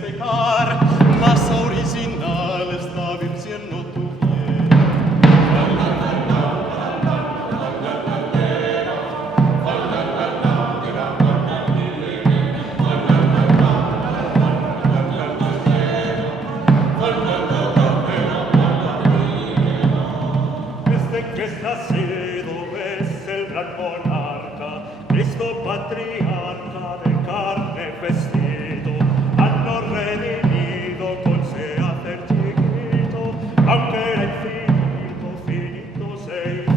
pecar, más originales la Virgen no tuviera. Que es nacido es el gran monarca, Cristo patriarca de carne vestido, hanno redimido con se hacer chiquito, aunque era infinito, finito se hiciera.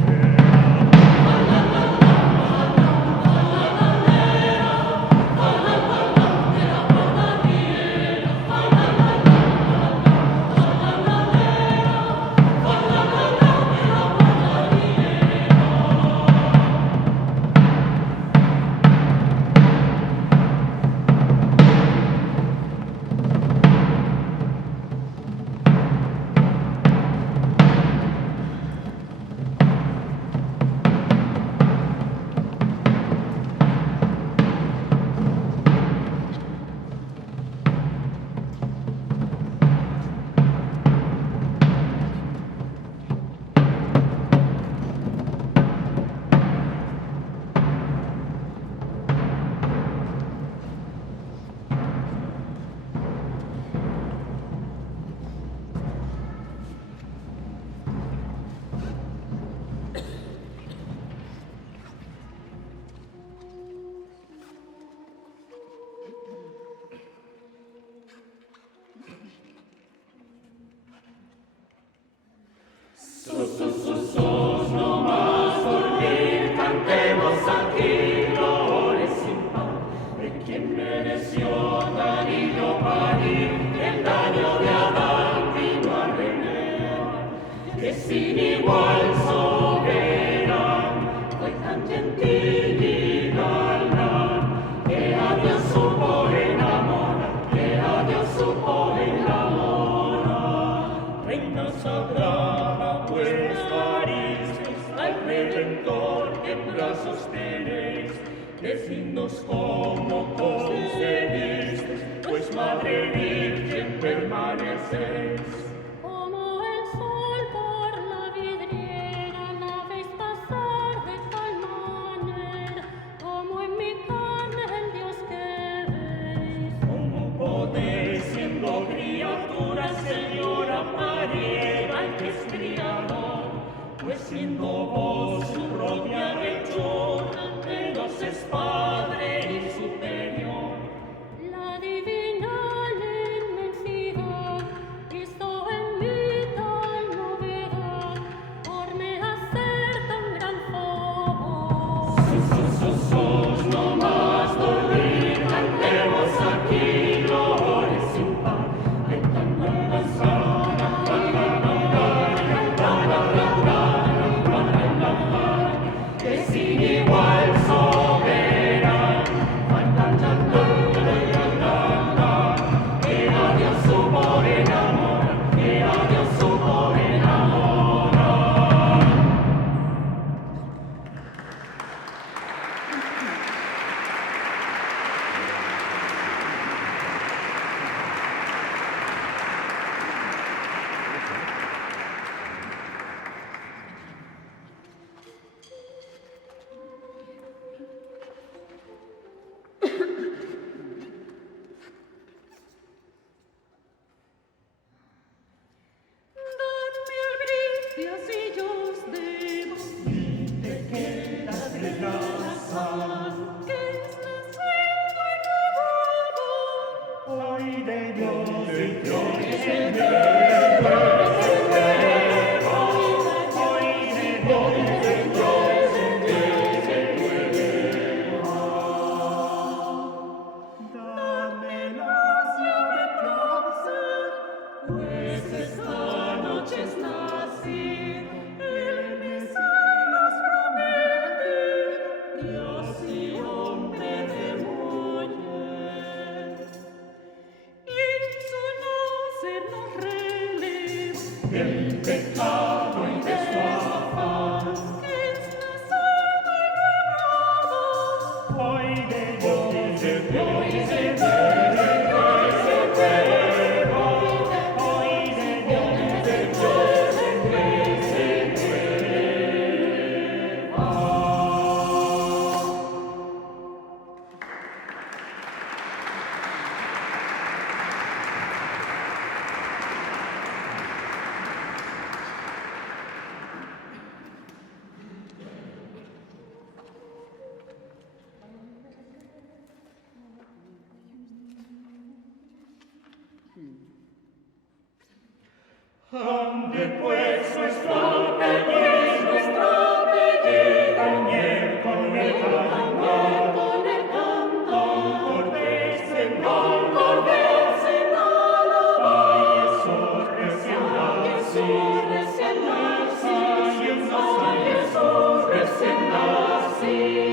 Decidnos cómo concebís, pues Madre Virgen permanecéis. Como el sol por la vidriera la veis pasar de tal manera, como en mi carne el Dios que veis. ¿Cómo podéis, siendo criatura, Señora María, al que es criador? Pues siendo vos su propia hechura, Dios es Padre y superior. La divina inmensidad hizo en mí tal novedad, por me hacer tan gran favor. Sos no más dormir, cantemos aquí glorias sin par, cantando la sana, que sin igual soberano, que a Dios supo enamorar, que a Dios supo enamorar. Dadme el brillo si yo os debo, Te quedas de la sal, que es nacido y lavado. hoy de Dios el Dios dame las llaves placer, Pues esta noche es nacido el Mesías prometido, Dios y hombre de mujer. Y su nacer nos releva, del pecado y de su afán, que es nacido y lavado. hoy de Dios el Dios Hoy se Ande pues nuestro apellido, añer con el canto, cortés en alabar, recién nacido.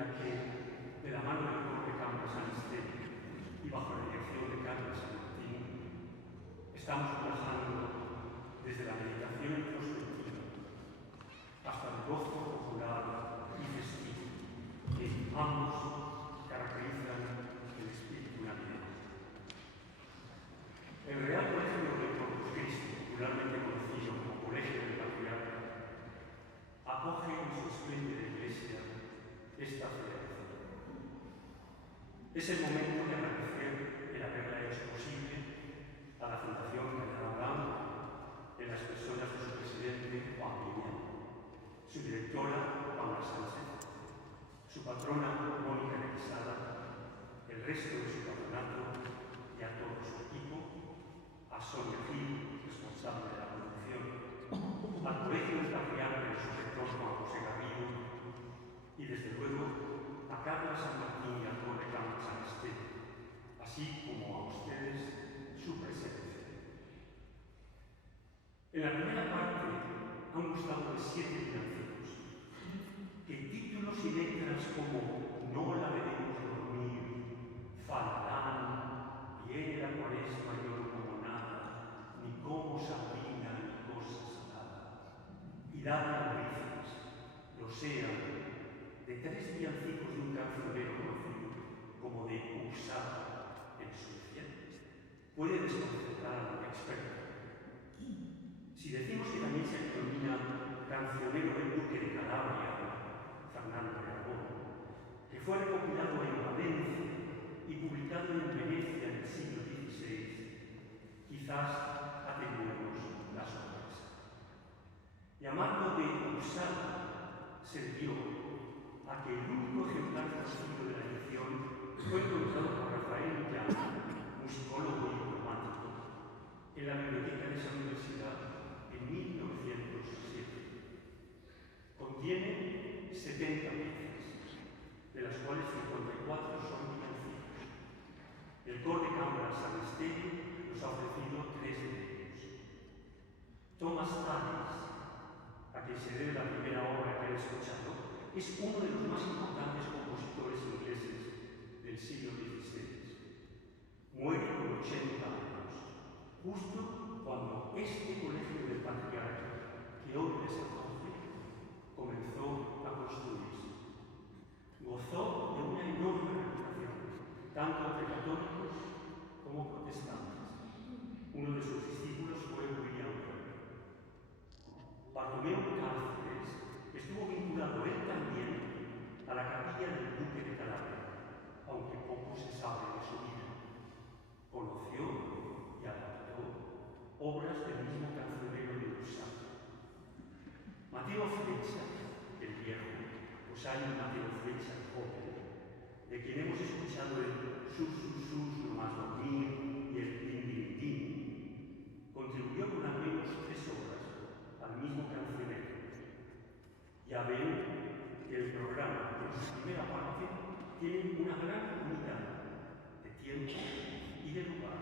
la que, de la mano del Cor de Campo San Esteban y bajo la dirección de Carlos San Martín, estamos trabajando desde la meditación introspectiva hasta el gozo popular y festivo que ambos caracterizan el espíritu navideño. El Real Colegio de Corpus Christi, popularmente conocido como Colegio del Patriarca, acoge en su espléndida iglesia esta celebración. Es el momento de agradecer el haberla hecho posible a la Fundación Cayetano Blanco, en las personas de su presidente Juan Piñán, su directora Paula Sánchez, su patrona Mónica de Quesada, el resto de su patronato y a todo su equipo, a Sonia Gil, responsable de la producción, al Colegio del Patriarca y su rector Juan José Garrido, y desde luego a Carla San Martín y al Cor de Campo San Esteban, así como a ustedes su presencia. En la primera parte han gustado de 7 villancicos, que títulos y letras como No la veremos dormir, Falarán, viene la Cuaresma y no como nada, ni como Sabrina ni cosa salada, y dad noticias, lo sean, de 3 villancicos de un cancionero conocido como de Usada en Suecia, puede desconcertar a un experto. Si decimos que también se denomina cancionero del Duque de Calabria, Fernando de Aragón, que fue recopilado en Valencia y publicado en Venecia en el siglo XVI, quizás atenuemos la sorpresa. Llamarlo de Usada se debió a que el único ejemplar conocido de la edición fue encontrado por Rafael Llano, musicólogo y diplomático, en la biblioteca de esa universidad en 1907. Contiene 70 piezas, de las cuales 54 son villancicos. El Cor de Cámara San Esteban nos ha ofrecido 3 de ellos. Thomas Tallis, a quien se debe la primera obra que han escuchado, es uno de los más importantes compositores ingleses del siglo XVI. Muere con 80 años, justo cuando este colegio del patriarca, que hoy les acoge, comenzó a construirse. Gozó de una enorme reputación, tanto entre católicos como protestantes. Uno de sus discípulos fue William Byrd. Bartolomeo Cáceres estuvo vinculado él también a la capilla del Duque de Calabria, aunque poco se sabe de su vida. Conoció y adaptó obras del mismo cancionero de Usada. Mateo Flecha, el viejo, pues hay un Mateo Flecha joven, de quien hemos escuchado el sus, no más dormir y el din, contribuyó con al menos 3 obras al mismo cancionero. Ya ven que el programa, en su primera parte, tiene una gran unidad de tiempo y de lugar.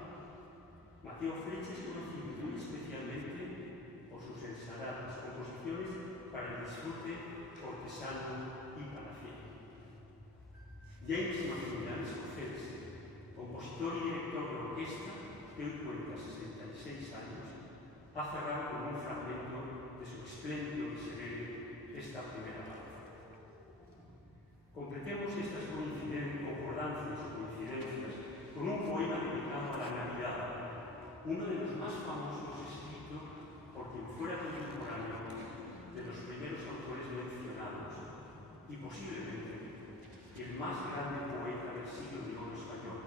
Mateo Flecha es conocido muy especialmente por sus ensaladas composiciones para el disfrute cortesano y palaciego. James Macmillan Scorsese, compositor y director de orquesta, que hoy cuenta 66 años, ha cerrado con un fragmento de su espléndido miserere esta primera parte. Completemos estas concordancias o coincidencias con un poema dedicado a la Navidad, uno de los más famosos escrito por quien fuera contemporáneo de los primeros autores mencionados y posiblemente el más grande poeta del siglo IX español,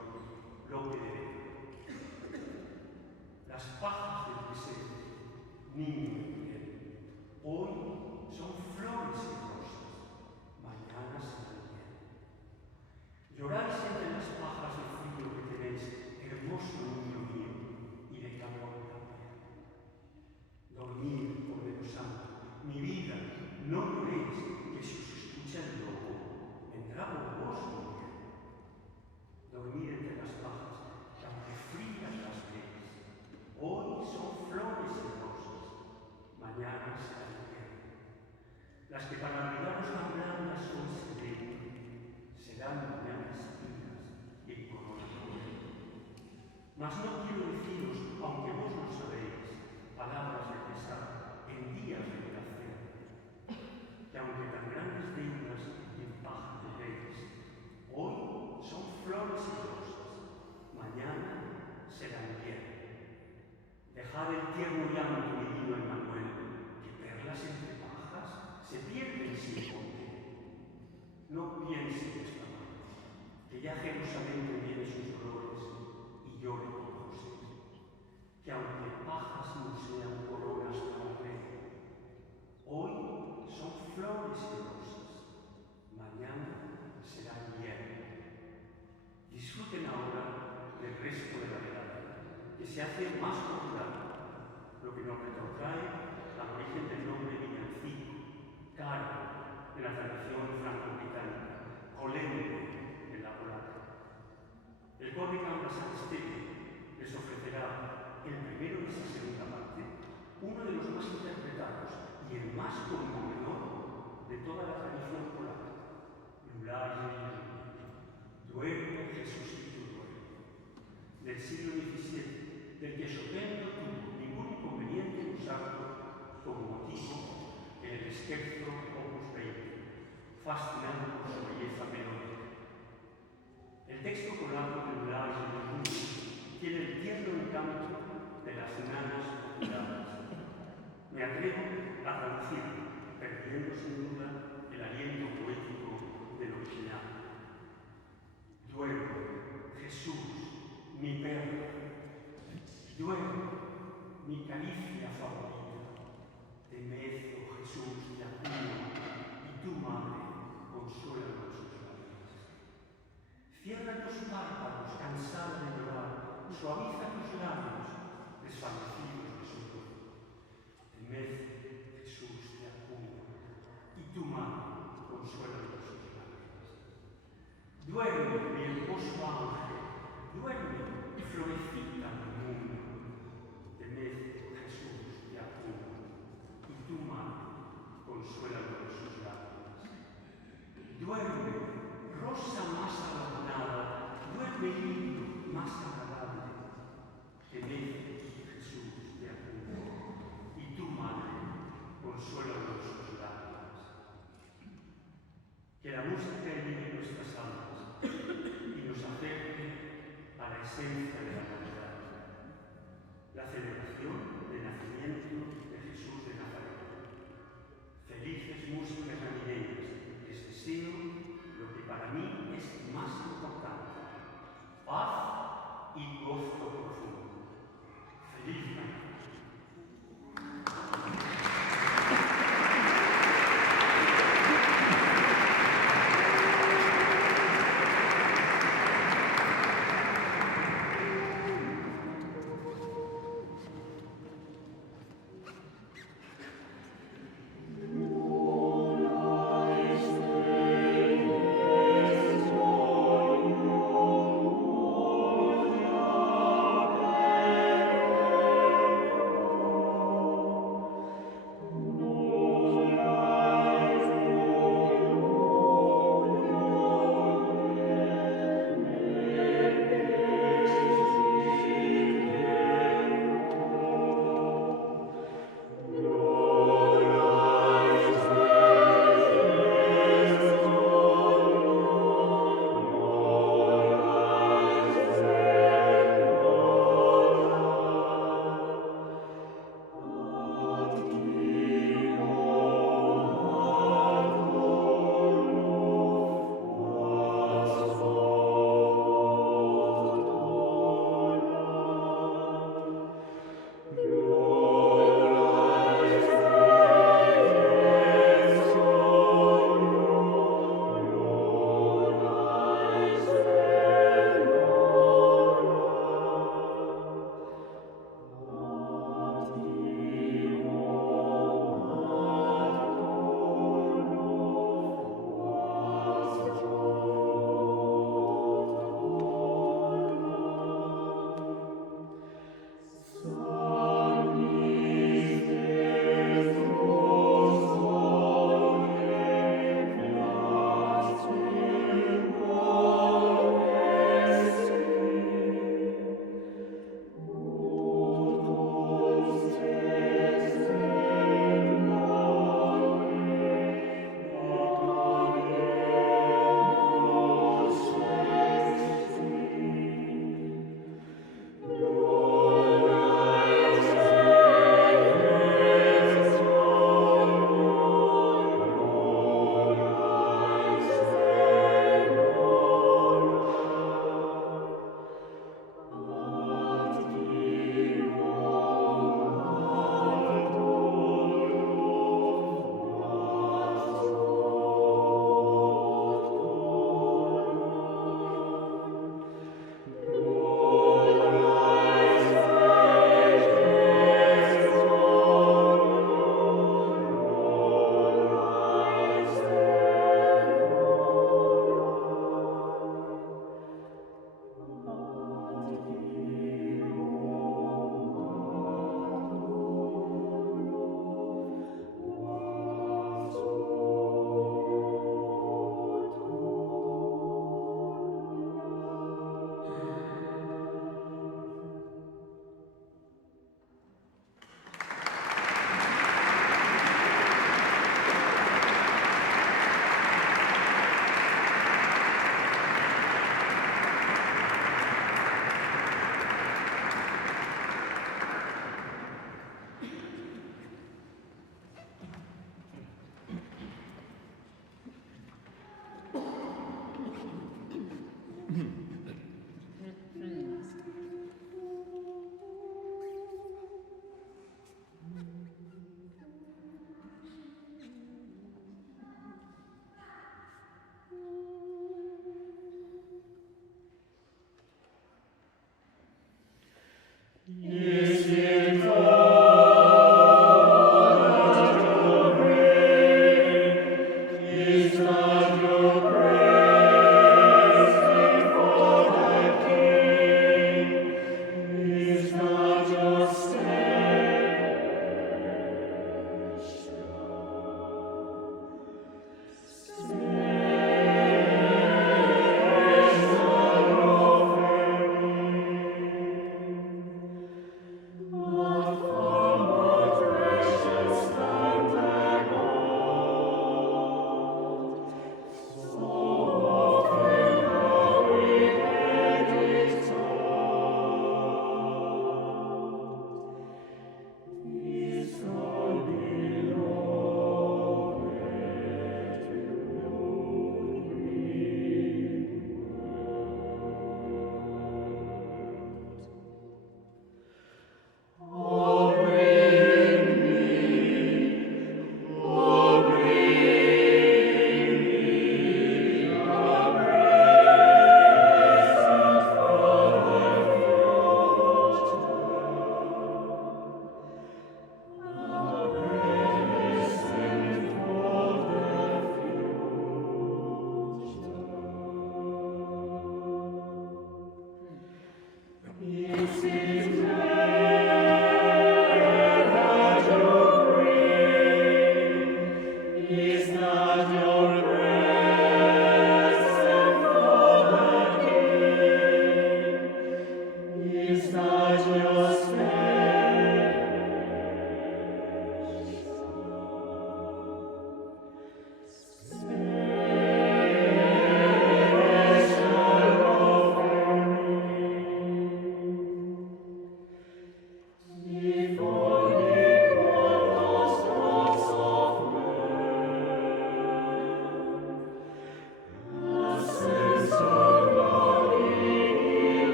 Lope de Vega. Las pajas del presente, niño y mujer, hoy son flores y rosas, mañana serán hiel. Lloráis entre las pajas de frío que tenéis, hermoso niño mío, y de calor también. Dormid, Cordero Santo, mi vida, no lloréis, que si os escucha el lobo, vendrá por vos, mujer. Dormid entre las pajas, aunque frías las veis, hoy son flores y rosas, Dejad el tierno llanto divino Emmanuel, que perlas entre pajas se pierden sin ponte. No pienses esta noche, que ya Jerusalén tiene sus dolores y llore por José, que aunque pajas no sean coronas para el rey, hoy son flores y rosas, mañana será invierno. Disfruten ahora del resto de la velada, que se hace más popular, lo que nos retrotrae al origen del nombre villancico, caro en la tradición franco-británica, colente en la polaca. El coro de Cambra San Esteban les ofrecerá el primero de esa segunda parte, uno de los más interpretados y el más conmovedor de toda la tradición polaca, Lulaje, Duerme Jesucito duerme, del siglo XVII, del que Chopin no tuvo ningún inconveniente en usarlo como motivo en el Scherzo Opus 20, fascinado por su belleza melódica. El texto polaco de Lulaje tiene el tierno encanto de las nanas populares. Me atrevo a traducirlo, perdiendo sin duda el aliento poético del original. Duerme, Jesús, mi perro. Duerme, mi caricia favorita. Te mezo, Jesús, te acuno, y tu madre consuela con sus lágrimas. Cierra tus párpados, cansado de llorar, suaviza tus labios, desfallecidos de sudor. Te mezo, Jesús, te acuno, y tu madre consuela con sus lágrimas. Duerme, mi hermoso ángel, duerme, florecita del mundo. Te mezo, Jesús, te acuno, y tu madre consuela con sus lágrimas. Duerme, rosa más adornada, duerme lindo, más agradable. Te mezo, Jesús, te acuno, y tu madre consuela con sus lágrimas. Que la música llegue nuestras almas y nos acerque a la esencia de la Navidad, la celebración del nacimiento de Jesús de Nazaret. Felices músicas navideñas, les deseo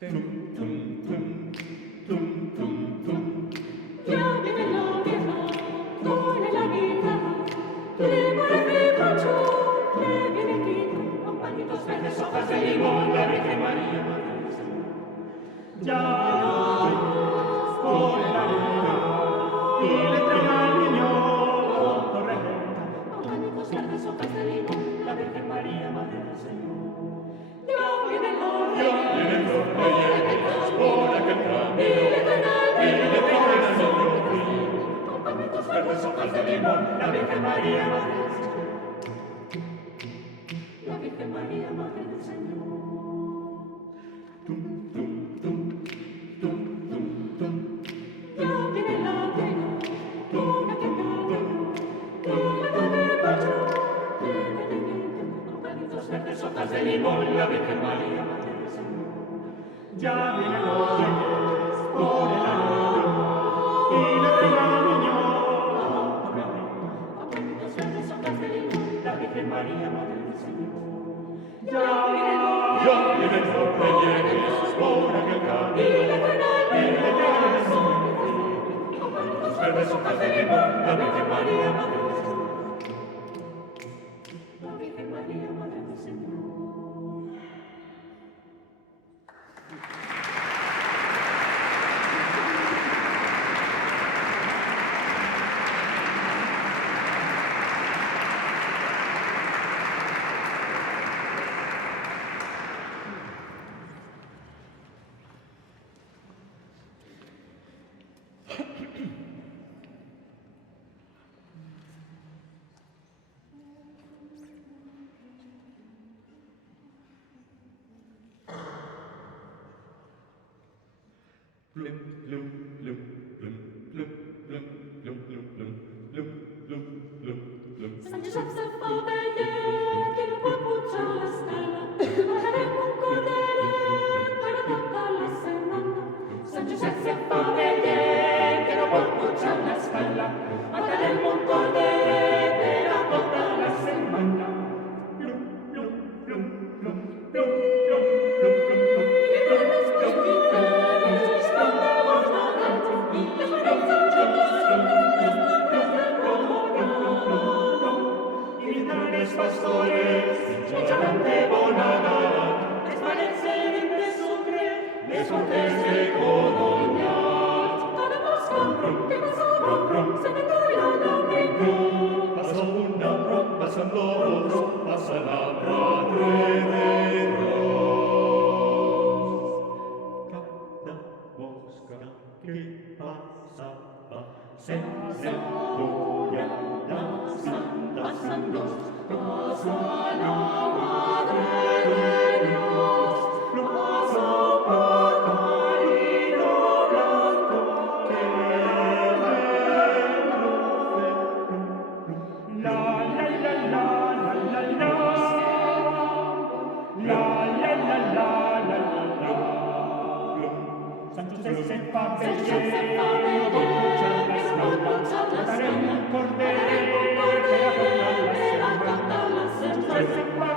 Ya viene la vieja con el águila, le mueve mucho, le viene quita, con palitos verdes, hojas de limón, la Virgen María, Madre del Señor. Ya por el arena y le entrega al niño torrenta. Con palitos verdes, hojas de limón, la Virgen María, Madre del Señor. Ya vienen los reyes, por aquel camino, y le traen al y le traen al niño. con palitos verdes, hojas de limón, la Virgen María, Madre del Señor. La Virgen María, Madre del Señor. Ya viene la reina, con aquel camino, que le mueve mucho, que le viene con palitos verdes, hojas de limón, la Virgen María, Madre del Señor. Ya vienen los reyes por el arena y le entrega al niño torrenta. Con palitos verdes, hojas de limón, la Virgen María, Madre del Señor. Ya Ya vienen los reyes por aquel camino, Y le traen al y le traen al niño, niño. con palitos verdes, hojas de limón, la Virgen María, Madre del Señor. La Virgen María, Madre del Señor. Blum, blum, blum, blum, blum, blum, blum, blum, blum, blum, blum, blum, blum. Sant Josep se fa vellet i no pot pujar l'escala. Matarem un cordelet per a tota la setmana. Sant Josep se fa vellet i no pot pujar l'escala. Matarem un cordelet per a tota la setmana. plum, plum, plum, plum, plum, plum, plum, plum, plum. I per les festivals respondemos donat i les manetes de Y vendrán los pastores, echarán de bonada, les parets seren de sucre, Les morters de codonyat, cada mosca que passa brom, se n'enduia la ment. passa una, passen dos, passen alrededor. Cada mosca que passava sense enduia la Santa Pasan dos, pasa la Madre de Dios, pasa pajarito blanco que la la la la la la la, la la la la la la la. Sant Josep se fa Se Josep se fa vellet, vellet, no que pot no pot pujar pujar l'escala. l'escala. Matarem un cordelet per a tota la setmana. Sant Josep se fa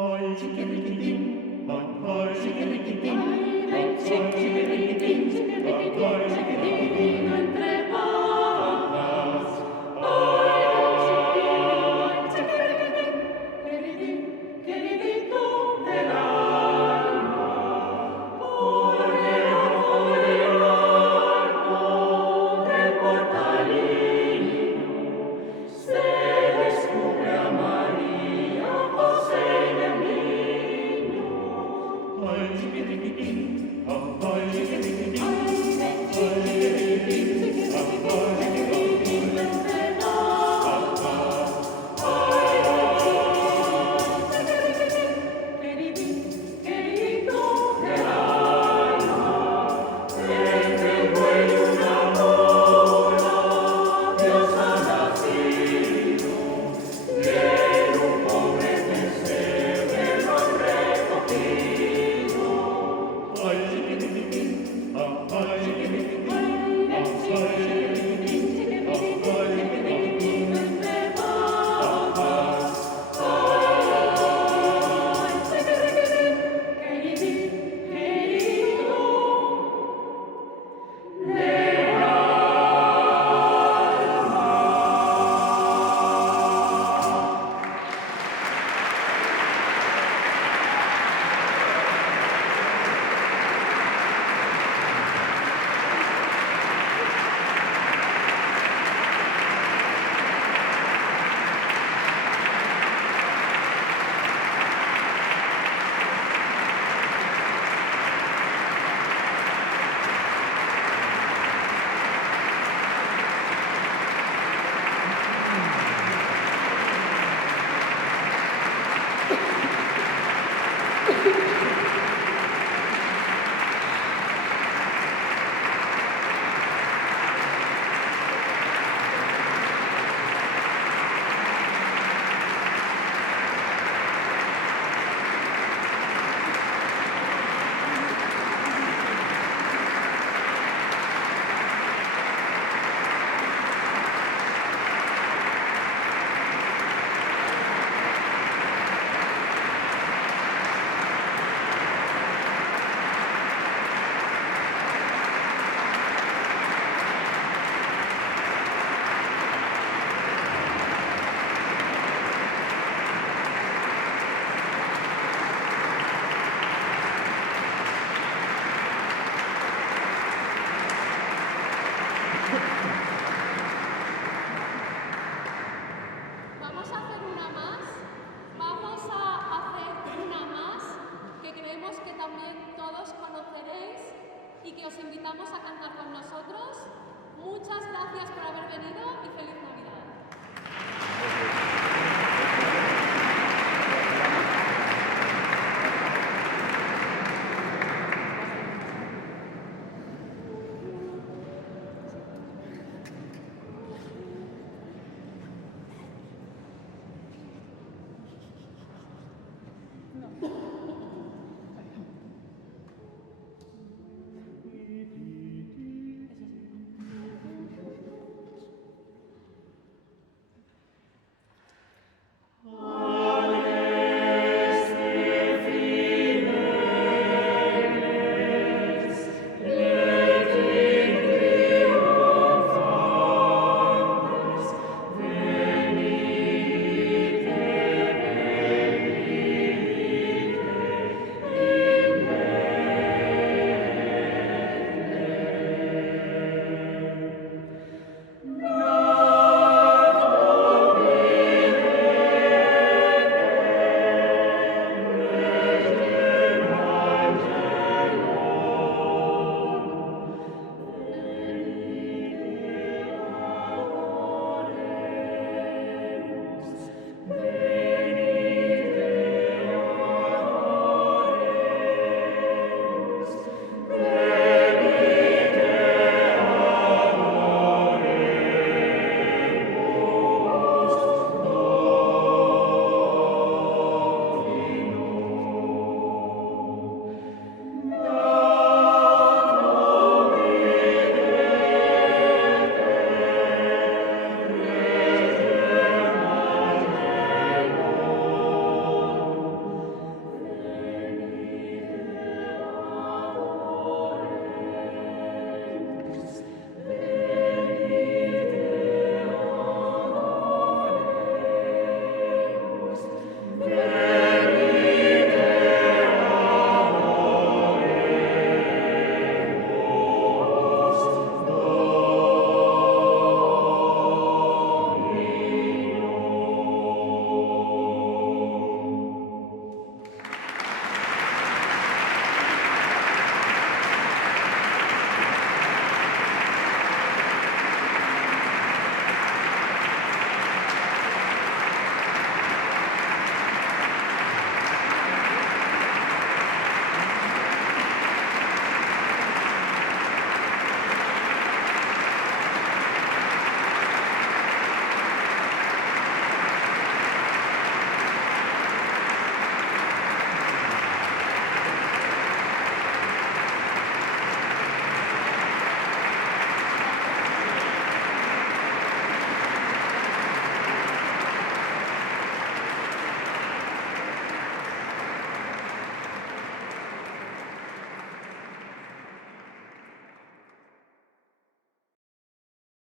Ay, chiquititín, y que os invitamos a cantar con nosotros. Muchas gracias por haber venido y feliz Navidad.